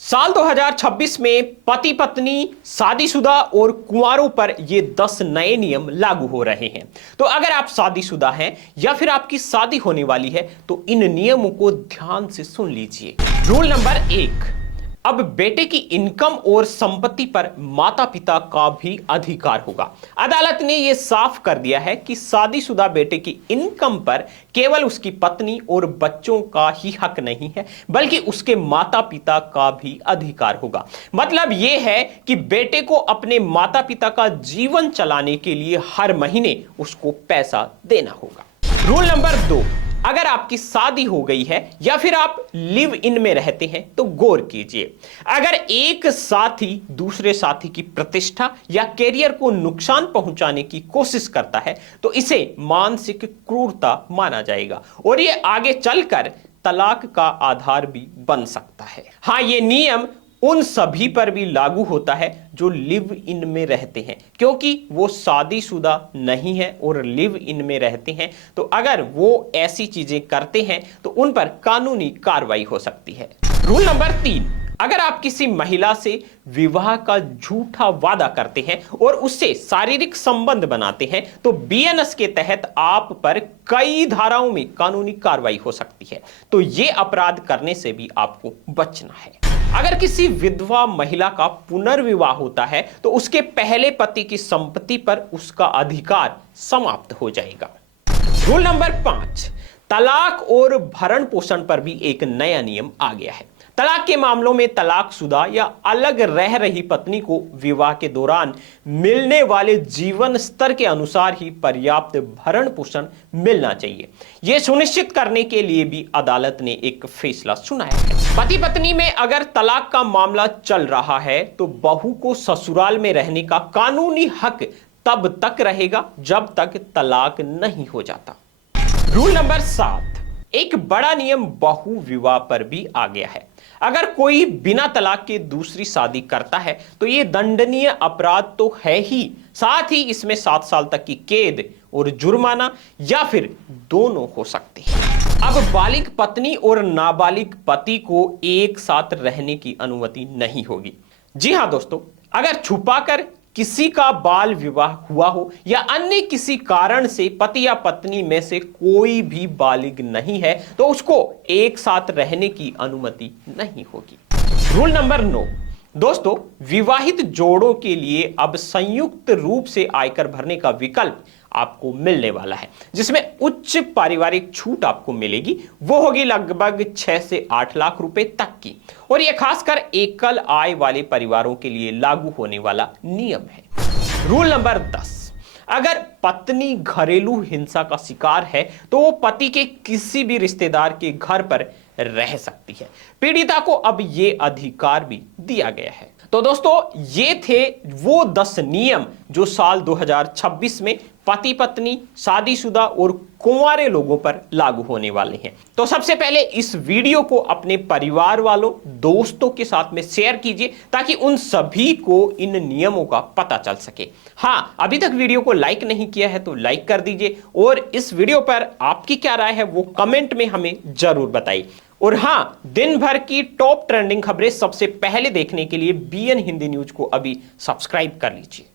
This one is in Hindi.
साल 2026 में पति पत्नी शादीशुदा और कुंवारों पर ये 10 नए नियम लागू हो रहे हैं। तो अगर आप शादीशुदा हैं या फिर आपकी शादी होने वाली है तो इन नियमों को ध्यान से सुन लीजिए। रूल नंबर 1, अब बेटे की इनकम और संपत्ति पर माता पिता का भी अधिकार होगा। अदालत ने यह साफ कर दिया है कि शादीशुदा बेटे की इनकम पर केवल उसकी पत्नी और बच्चों का ही हक नहीं है, बल्कि उसके माता पिता का भी अधिकार होगा। मतलब यह है कि बेटे को अपने माता पिता का जीवन चलाने के लिए हर महीने उसको पैसा देना होगा। रूल नंबर 2, अगर आपकी शादी हो गई है या फिर आप लिव इन में रहते हैं तो गौर कीजिए। अगर एक साथी दूसरे साथी की प्रतिष्ठा या करियर को नुकसान पहुंचाने की कोशिश करता है तो इसे मानसिक क्रूरता माना जाएगा और यह आगे चलकर तलाक का आधार भी बन सकता है। हां, यह नियम उन सभी पर भी लागू होता है जो लिव इन में रहते हैं, क्योंकि वो शादीशुदा नहीं है और लिव इन में रहते हैं। तो अगर वो ऐसी चीजें करते हैं तो उन पर कानूनी कार्रवाई हो सकती है। रूल नंबर 3, अगर आप किसी महिला से विवाह का झूठा वादा करते हैं और उससे शारीरिक संबंध बनाते हैं तो बीएनएस के तहत आप पर कई धाराओं में कानूनी कार्रवाई हो सकती है। तो यह अपराध करने से भी आपको बचना है। अगर किसी विधवा महिला का पुनर्विवाह होता है तो उसके पहले पति की संपत्ति पर उसका अधिकार समाप्त हो जाएगा। रूल नंबर 5, तलाक और भरण पोषण पर भी एक नया नियम आ गया है। तलाक के मामलों में तलाकशुदा या अलग रह रही पत्नी को विवाह के दौरान मिलने वाले जीवन स्तर के अनुसार ही पर्याप्त भरण पोषण मिलना चाहिए। यह सुनिश्चित करने के लिए भी अदालत ने एक फैसला सुनाया है। पति पत्नी में अगर तलाक का मामला चल रहा है तो बहू को ससुराल में रहने का कानूनी हक तब तक रहेगा जब तक तलाक नहीं हो जाता। रूल नंबर 7, एक बड़ा नियम बहु विवाह पर भी आ गया है। अगर कोई बिना तलाक के दूसरी शादी करता है तो यह दंडनीय अपराध तो है ही, साथ ही इसमें 7 साल तक की कैद और जुर्माना या फिर दोनों हो सकते हैं। अब बालिग पत्नी और नाबालिग पति को एक साथ रहने की अनुमति नहीं होगी। जी हां दोस्तों, अगर छुपाकर किसी का बाल विवाह हुआ हो या अन्य किसी कारण से पति या पत्नी में से कोई भी बालिग नहीं है तो उसको एक साथ रहने की अनुमति नहीं होगी। रूल नंबर 9, दोस्तों, विवाहित जोड़ों के लिए अब संयुक्त रूप से आयकर भरने का विकल्प आपको मिलने वाला है, जिसमें उच्च पारिवारिक छूट आपको मिलेगी। वो होगी लगभग 6 से 8 लाख रुपए तक की, और यह खासकर एकल आय वाले परिवारों के लिए लागू होने वाला नियम है। रूल नंबर 10, अगर पत्नी घरेलू हिंसा का शिकार है तो वो पति के किसी भी रिश्तेदार के घर पर रह सकती है। पीड़िता को अब यह अधिकार भी दिया गया है। तो दोस्तों, ये थे वो 10 नियम जो साल 2026 में पति पत्नी, शादीशुदा और कुंवारे लोगों पर लागू होने वाले हैं। तो सबसे पहले इस वीडियो को अपने परिवार वालों, दोस्तों के साथ में शेयर कीजिए ताकि उन सभी को इन नियमों का पता चल सके। हां, अभी तक वीडियो को लाइक नहीं किया है तो लाइक कर दीजिए और इस वीडियो पर आपकी क्या राय है वो कमेंट में हमें जरूर बताइए। और हां, दिन भर की टॉप ट्रेंडिंग खबरें सबसे पहले देखने के लिए बीएन हिंदी न्यूज को अभी सब्सक्राइब कर लीजिए।